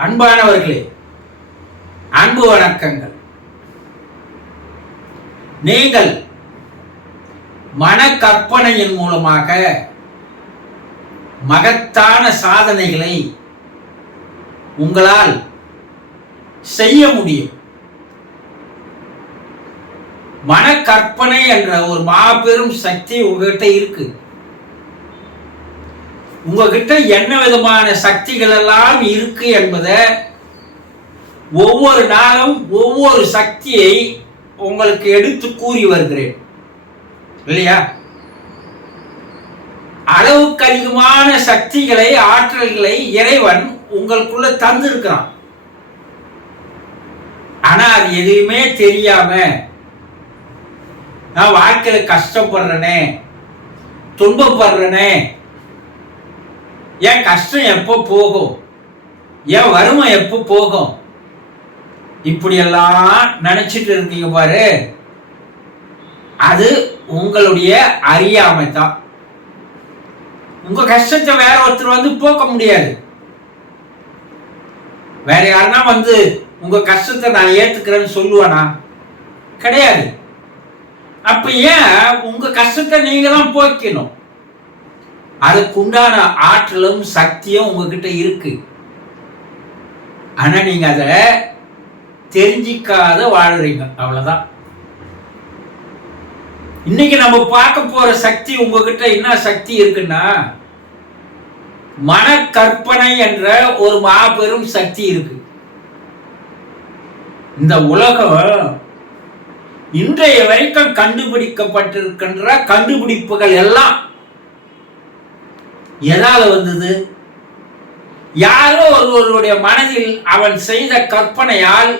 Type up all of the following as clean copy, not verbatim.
அன்பானவர்களே, அன்பு வணக்கங்கள். நீங்கள் மனக்கற்பனையின் மூலமாக மகத்தான சாதனைகளை உங்களால் செய்ய முடியும். மனக்கற்பனை என்ற ஒரு மாபெரும் சக்தி உங்ககிட்ட இருக்கு. உங்ககிட்ட என்ன விதமான சக்திகள் எல்லாம் இருக்கு என்பதை ஒவ்வொரு நாளும் ஒவ்வொரு சக்தியை உங்களுக்கு எடுத்து கூறி வருகிறேன், இல்லையா? அளவுக்கு அதிகமான சக்திகளை, ஆற்றல்களை இறைவன் உங்களுக்குள்ள தந்திருக்கிறான். ஆனா அது எதுவுமே தெரியாம நான் வாழ்க்கையில கஷ்டப்படுறேனே, துன்பப்படுறேனே, என் கஷ்டம் எப்போ போகும், என் வறுமை எப்போ போகும், இப்படியெல்லாம் நினைச்சிட்டு இருக்கீங்க பாரு. அது உங்களுடைய அறியாமை தான். உங்க கஷ்டத்தை வேற ஒருத்தர் வந்து போக்க முடியாது. வேற யாருன்னா வந்து உங்க கஷ்டத்தை நான் ஏத்துக்கிறேன்னு சொல்லுவானா? கிடையாது. அப்ப ஏன் உங்க கஷ்டத்தை நீங்க தான் போக்கணும்? அதுக்குண்டான ஆற்றலும் சக்தியும் உங்ககிட்ட இருக்கு. ஆனா நீங்க அதை தெரிஞ்சிக்காத வாழ்றீங்க, அவ்வளவுதான். இன்னைக்கு நம்ம பார்க்க போற சக்தி உங்ககிட்ட என்ன சக்தி இருக்குன்னா, மனக்கற்பனை என்ற ஒரு மாபெரும் சக்தி இருக்கு. இந்த உலகம் இன்றைய வரைக்கும் கண்டுபிடிக்கப்பட்டிருக்கின்ற கண்டுபிடிப்புகள் எல்லாம் எதால வந்தது? யாரோ ஒருவருடைய மனதில் அவன் செய்த கற்பனையால்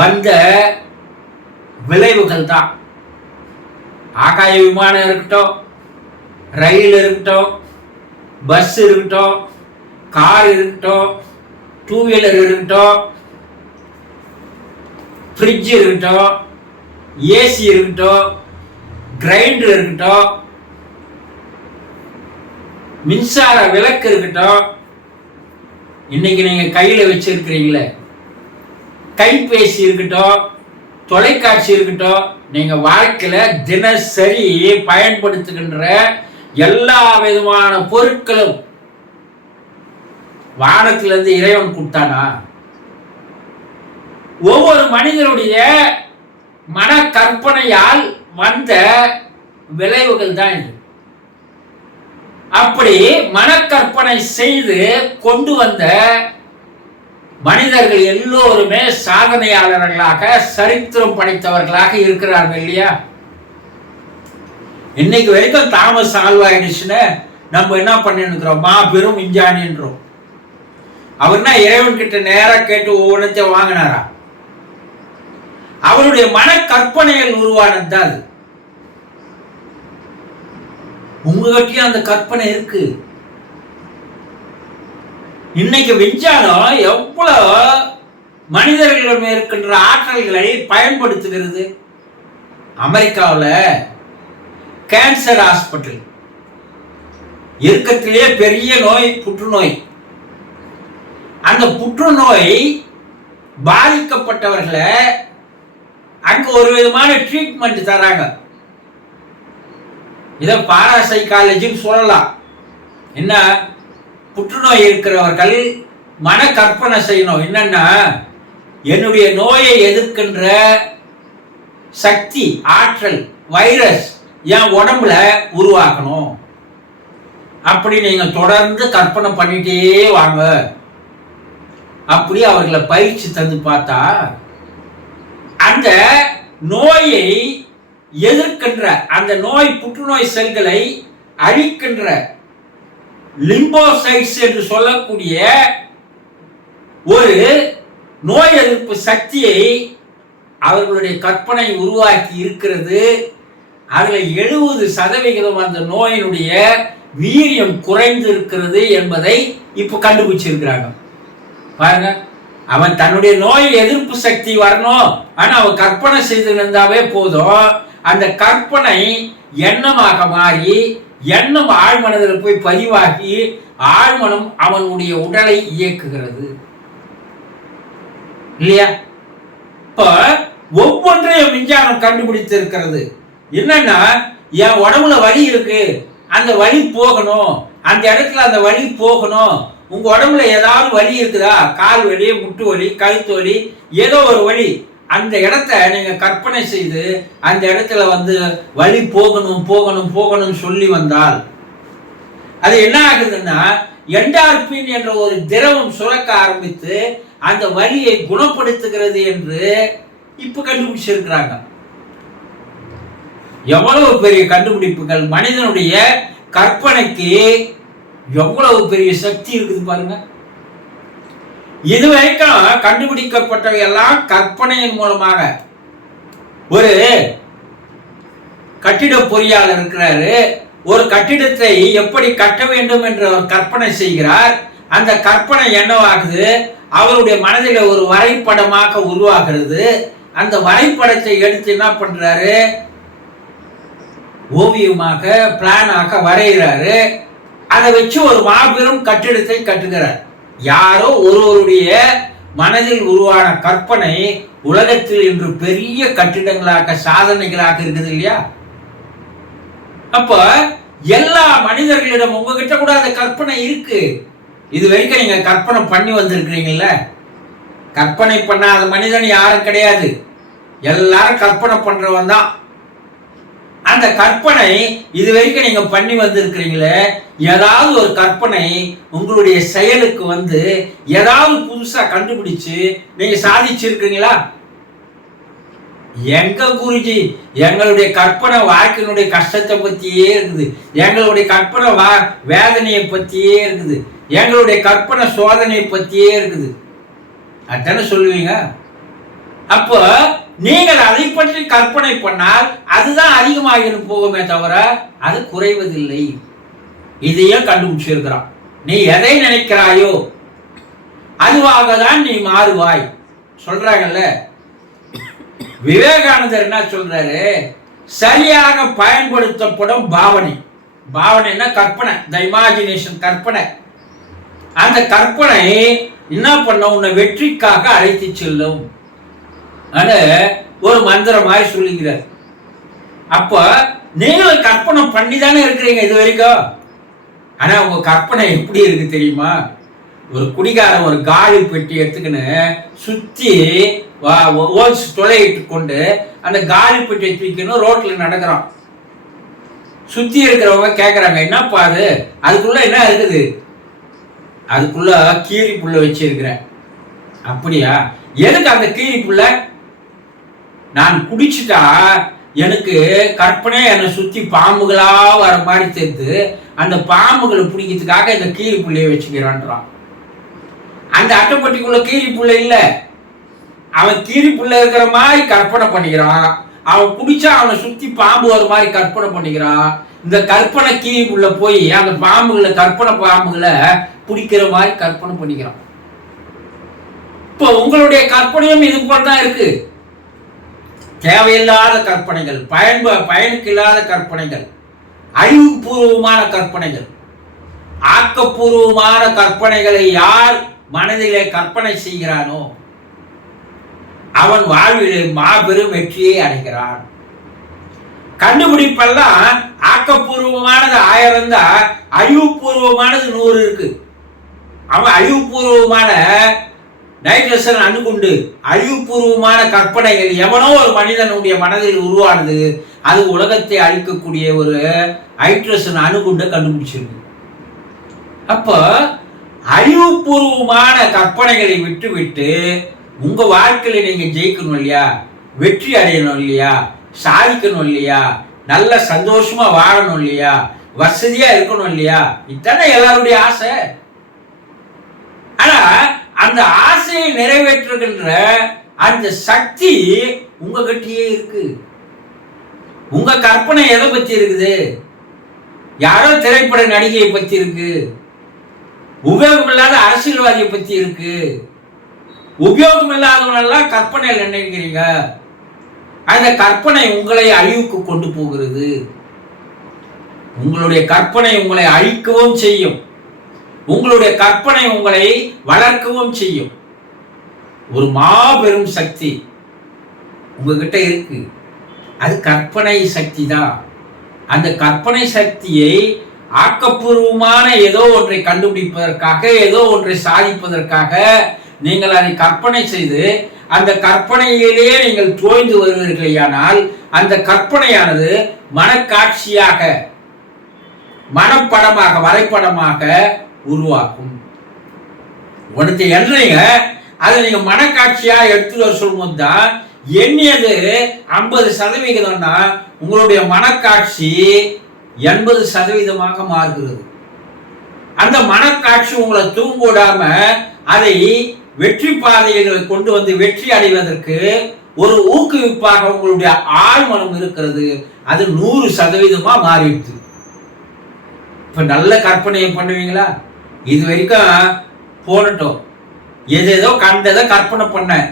வந்த விளைவுகள் தான். ஆகாய விமானம் இருக்கட்டும், ரயில் இருக்கட்டும், பஸ் இருக்கட்டும், கார் இருக்கட்டும், டூ வீலர் இருக்கட்டும், ஃப்ரிட்ஜ் இருக்கட்டும், ஏசி இருக்கட்டும், கிரைண்டர் இருக்கட்டும், மின்சார விளக்கு இருக்கட்டும், இன்னைக்கு நீங்க கையில வச்சிருக்கிறீங்களே கைபேசி இருக்கட்டும், தொலைக்காட்சி இருக்கட்டும், நீங்க வாழ்க்கையில தினசரி பயன்படுத்துகின்ற எல்லா விதமான பொருட்களும் வானத்திலிருந்து இறைவன் கொடுத்தானா? ஒவ்வொரு மனிதனுடைய மன கற்பனையால் வந்த விளைவுகள் தான் இது. அப்படி மனக்கற்பனை செய்து கொண்டு வந்த மனிதர்கள் எல்லோருமே சாதனையாளர்களாக, சரித்திரம் படைத்தவர்களாக இருக்கிறார்கள், இல்லையா? இன்னைக்கு வரைக்கும் தாமஸ் ஆல்வா எடிசனை நம்ம என்ன பண்ணிருக்கிறோம்? மாபெரும் விஞ்ஞானின்றோம். அவர்னா இறைவன் கிட்ட நேரா கேட்டு ஒவ்வொன்றத்தையும் வாங்கினாரா? அவருடைய மனக்கற்பனைகள் உருவானது தான் அது. உங்ககிட்டயும் அந்த கற்பனை இருக்கு. இன்னைக்கு விஞ்ஞானம் எவ்வளவு மனிதர்களிடம் இருக்கின்ற ஆற்றல்களை பயன்படுத்துகிறது. அமெரிக்காவில் கேன்சர் ஹாஸ்பிட்டல், இருக்கத்திலேயே பெரிய நோய் புற்றுநோய். அந்த புற்றுநோய் பாதிக்கப்பட்டவர்களை அங்க ஒரு விதமான ட்ரீட்மெண்ட் தராங்க. இதை பாராசைக்காலஜின்னு சொல்லலாம். என்ன, புற்றுநோய் இருக்கிறவர்கள் மன கற்பனை செய்யணும். என்னன்னா, என்னுடைய நோயை எதிர்க்கின்ற சக்தி, ஆற்றல், வைரஸ் என் உடம்புல உருவாக்கணும். அப்படி நீங்க தொடர்ந்து கற்பனை பண்ணிட்டே வாங்க. அப்படி அவர்களை பயிற்சி தந்து பார்த்தா அந்த நோயை எதிர்க்கின்ற, அந்த நோய் புற்றுநோய் செல்களை அழிக்கின்ற லிம்போசைட்ஸ் என்று சொல்லக்கூடிய ஒரு நோய் எதிர்ப்பு சக்தியை அவர்களுடைய கற்பனை உருவாக்கி இருக்கிறது. அதுல 70% அந்த நோயினுடைய வீரியம் குறைந்து இருக்கிறது என்பதை இப்ப கண்டுபிடிச்சிருக்கிறாங்க. பாருங்க, அவன் தன்னுடைய நோய் எதிர்ப்பு சக்தி வரணும், ஆனா அவன் கற்பனை செய்து இருந்தாவே போதும். அந்த கற்பனை எண்ணமாக மாறி எண்ணம் ஆழ்மனதில் போய் பதிவாகி ஆழ்மனம் அவனுடைய உடலை இயக்குகிறது இல்லையா? இப்ப ஒவ்வொன்றையும் விஞ்ஞானம் கண்டுபிடித்திருக்கிறது. என்னன்னா, என் உடம்புல வலி இருக்கு, அந்த வலி போகணும், அந்த இடத்துல அந்த வலி போகணும். உங்க உடம்புல ஏதாவது வலி இருக்குதா? கால் வலி, முட்டு வலி, கழுத்து வலி, ஏதோ ஒரு வலி, அந்த இடத்த நீங்க கற்பனை செய்து அந்த இடத்துல வலி போகணும் போகணும் போகணும் சொல்லி வந்தால் அது என்ன ஆகுதுன்னா, என்டார்பின் என்ற ஒரு திரவம் சுரக்க ஆரம்பித்து அந்த வலியை குணப்படுத்துகிறது என்று இப்ப கண்டுபிடிச்சிருக்கிறாங்க. எவ்வளவு பெரிய கண்டுபிடிப்புகள்! மனிதனுடைய கற்பனைக்கு எவ்வளவு பெரிய சக்தி இருக்குது பாருங்க. இதுவரைக்கும் கண்டுபிடிக்கப்பட்டவை எல்லாம் கற்பனையின் மூலமாக. ஒரு கட்டிட பொறியாளர் இருக்கிறாரு, ஒரு கட்டிடத்தை எப்படி கட்ட வேண்டும் என்று அவர் கற்பனை செய்கிறார். அந்த கற்பனை என்னவாகுது? அவருடைய மனதில் ஒரு வரைபடமாக உருவாகிறது. அந்த வரைபடத்தை எடுத்து என்ன பண்றாரு? ஓவியமாக, பிளானாக வரைகிறாரு. அதை வச்சு ஒரு மாபெரும் கட்டிடத்தை கட்டுகிறார். யாரோ ஒருவருடைய மனதில் உருவான கற்பனை உலகத்தில் இன்று பெரிய கட்டிடங்களாக, சாதனைகளாக இருக்குது இல்லையா? அப்ப எல்லா மனிதர்களிடம் உங்ககிட்ட கூட அந்த கற்பனை இருக்கு. இது வரைக்கும் நீங்க கற்பனை பண்ணி வந்திருக்கிறீங்கல்ல. கற்பனை பண்ணாத மனிதன் யாரும் கிடையாது. எல்லாரும் கற்பனை பண்றவன் தான். அந்த கற்பனை இது வரைக்கும் நீங்க பண்ணி வந்திருக்கிறீங்களே, ஏதாவது ஒரு கற்பனை உங்களுடைய செயலுக்கு ஏதாவது புதுசா கண்டுபிடிச்சு நீங்க சாதிச்சிருக்கீங்களா? எங்க குருஜி, எங்களுடைய கற்பனை வாழ்க்கையினுடைய கஷ்டத்தை பத்தியே இருக்குது, எங்களுடைய கற்பனை வேதனையை பத்தியே இருக்குது, எங்களுடைய கற்பனை சோதனையை பத்தியே இருக்குது, அதானே சொல்லுவீங்க. அப்போ நீங்கள் அதை பற்றி கற்பனை பண்ணால் அதுதான் அதிகமாக போகுமே தவிர அது குறைவதில்லை. இதையும் கண்டுபிடிச்சிருக்கிறான். நீ எதை நினைக்கிறாயோ அதுவாக தான் நீ மாறுவாய் சொல்றாங்கல்ல. விவேகானந்தர் என்ன சொல்றாரு? சரியாக பயன்படுத்தப்படும் பாவனை. பாவனைன்னா கற்பனை, த இமேஜினேஷன், கற்பனை. அந்த கற்பனை என்ன பண்ண? உன்னை வெற்றிக்காக அழைத்து செல்லும். ஒரு மந்திரம் மாதிரி சொல்லுகிறார். அப்ப நீங்களும் கற்பனை பண்ணி தானே இருக்கிறீங்க இது வரைக்கும். ஆனா உங்க கற்பனை எப்படி இருக்கு தெரியுமா? ஒரு குடிகாரன் ஒரு காலி பெட்டி எடுத்துக்கின்னு சுத்தி தொலையிட்டு கொண்டு அந்த காலி பெட்டியை தூக்கின்னு ரோட்ல நடக்கிறான். சுத்தி இருக்கிறவங்க கேக்குறாங்க, என்னப்பா அது, அதுக்குள்ள என்ன இருக்குது? அதுக்குள்ள கீரி புல்ல வச்சிருக்கிற. அப்படியா? எதுக்கு அந்த கீரி புல்ல? நான் குடிச்சுட்டா எனக்கு கற்பனை என்னை சுத்தி பாம்புகளா வர மாதிரி தெரிந்து அந்த பாம்புகளை பிடிக்கிறதுக்காக இந்த கீரி புள்ளைய வச்சுக்கிறான்றான். அந்த அட்டைப்பட்டிக்குள்ள கீரி புள்ள இல்ல, அவன் கீரி புள்ள இருக்கிற மாதிரி கற்பனை பண்ணிக்கிறான். அவன் குடிச்சா அவனை சுத்தி பாம்பு வர மாதிரி கற்பனை பண்ணிக்கிறான். இந்த கற்பனை கீரி புள்ள போய் அந்த பாம்புகளை, கற்பனை பாம்புகளை பிடிக்கிற மாதிரி கற்பனை பண்ணிக்கிறான். இப்போ உங்களுடைய கற்பனையும் இது போலதான் இருக்கு. தேவையில்லாத கற்பனைகள், பயனுக்கு இல்லாத கற்பனைகள், அறிவுபூர்வமான கற்பனைகள், ஆக்கப்பூர்வமான கற்பனைகளை யார் மனதிலே கற்பனை செய்கிறானோ அவன் வாழ்விலே மாபெரும் வெற்றியை அடைகிறான். கண்டுபிடிப்பெல்லாம் ஆக்கப்பூர்வமானது 1000 தான், அறிவுபூர்வமானது 100 இருக்கு. அவன் அறிவுபூர்வமான நைட்ரசன் அணுகுண்டு, அறிவுபூர்வமான கற்பனைகள் எவனோ ஒரு மனிதனுடைய மனதில் உருவானது, அது உலகத்தை அழிக்கக்கூடிய ஒரு ஹைட்ரசன் அணுகுண்டை கண்டுபிடிச்சிருக்கு. அப்போ அறிவுபூர்வமான கற்பனைகளை விட்டு விட்டு உங்க வாழ்க்கையில நீங்க ஜெயிக்கணும் இல்லையா, வெற்றி அடையணும் இல்லையா, சாதிக்கணும் இல்லையா, நல்ல சந்தோஷமா வாழணும் இல்லையா, வசதியா இருக்கணும் இல்லையா, இதானே எல்லாருடைய ஆசை. ஆனா அந்த ஆசையை நிறைவேற்றுகின்ற அந்த சக்தி உங்ககிட்டயே இருக்கு. உங்க கற்பனை எதை பத்தி இருக்குது? யாரோ திரைப்பட நடிகையை பத்தி இருக்கு, உபயோகம் இல்லாத அரசியல்வாதியை பத்தி இருக்கு. உபயோகம் இல்லாதவனெல்லாம் கற்பனையில் நினைக்கிறீங்க. அந்த கற்பனை உங்களை அழிவுக்கு கொண்டு போகிறது. உங்களுடைய கற்பனை உங்களை அழிக்கவும் செய்யும். உங்களுடைய கற்பனை உங்களை வளர்க்கவும் செய்யும். ஒரு மாபெரும் சக்தி உங்ககிட்ட இருக்கு. அது கற்பனை சக்தி தான். அந்த கற்பனை சக்தியை ஆக்கப்பூர்வமான ஏதோ ஒன்றை கண்டுபிடிப்பதற்காக, ஏதோ ஒன்றை சாதிப்பதற்காக நீங்கள் அதை கற்பனை செய்து அந்த கற்பனையிலேயே நீங்கள் தோய்ந்து வருவீர்களேயானால் அந்த கற்பனையானது மனக்காட்சியாக, மனப்படமாக, வரைபடமாக உருவாக்கும். ஒன்று எண்றீங்க, அதை நீங்க மனக்காட்சியா எடுத்துட்டு வர சொல்லும்போது தான் எண்ணியது 50% உங்களுடைய மனக்காட்சி 80% மாறுகிறது. அந்த மனக்காட்சி உங்களை தூங்கூடாம அதை வெற்றி பாதையில் கொண்டு வந்து வெற்றி அடைவதற்கு ஒரு ஊக்குவிப்பாக உங்களுடைய ஆழ்மனம் இருக்கிறது. அது 100% மாறிடுது. இப்ப நல்ல கற்பனையை பண்ணுவீங்களா? இது வரைக்கும் போனட்டும், ஏதேதோ கண்டதை கற்பனை பண்ணேன்,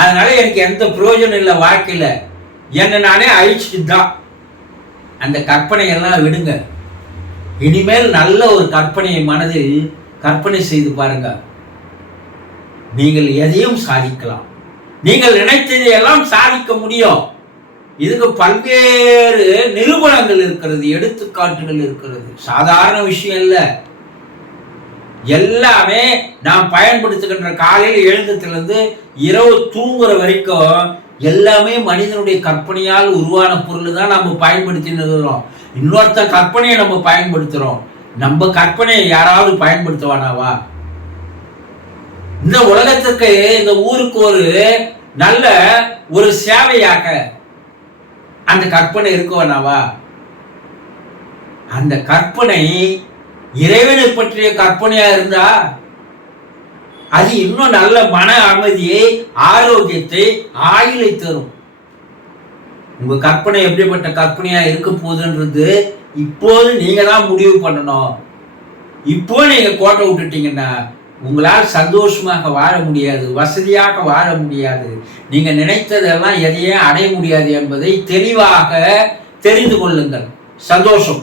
அதனால எனக்கு எந்த பிரயோஜனம் இல்லை வாழ்க்கையில, என்ன நானே அழிச்சுட்டு தான். அந்த கற்பனையெல்லாம் விடுங்க. இனிமேல் நல்ல ஒரு கற்பனையை மனதில் கற்பனை செய்து பாருங்க. நீங்கள் எதையும் சாதிக்கலாம். நீங்கள் நினைத்ததை எல்லாம் சாதிக்க முடியும். இதுக்கு பல்வேறு நிரூபணங்கள் இருக்கிறது, எடுத்துக்காட்டுகள் இருக்கிறது. சாதாரண விஷயம் இல்லை. எல்லாமே நாம் பயன்படுத்துகின்ற காலையில் எழுந்ததிலிருந்து இரவு தூங்குற வரைக்கும் எல்லாமே மனிதனுடைய கற்பனையால் உருவான பொருள் தான் நம்ம பயன்படுத்தினோம். இன்னொருத்த கற்பனையை நம்ம பயன்படுத்துறோம். நம்ம கற்பனையை யாராவது பயன்படுத்துவானாவா? இந்த உலகத்துக்கு, இந்த ஊருக்கு ஒரு நல்ல ஒரு சேவையாக அந்த கற்பனை இருக்குவனாவா? அந்த கற்பனை இறைவனை பற்றிய கற்பனையா இருந்தா அது இன்னும் நல்ல மன அமைதியை, ஆரோக்கியத்தை, ஆயுளை தரும். உங்க கற்பனை எப்படிப்பட்ட கற்பனையா இருக்க போகுதுன்றது இப்போது நீங்க தான் முடிவு பண்ணணும். இப்போ நீங்க கோட்டை விட்டுட்டீங்கன்னா உங்களால் சந்தோஷமாக வாழ முடியாது, வசதியாக வாழ முடியாது, நீங்க நினைத்ததெல்லாம் எதையும் அடைய முடியாது என்பதை தெளிவாக தெரிந்து கொள்ளுங்கள். சந்தோஷம்.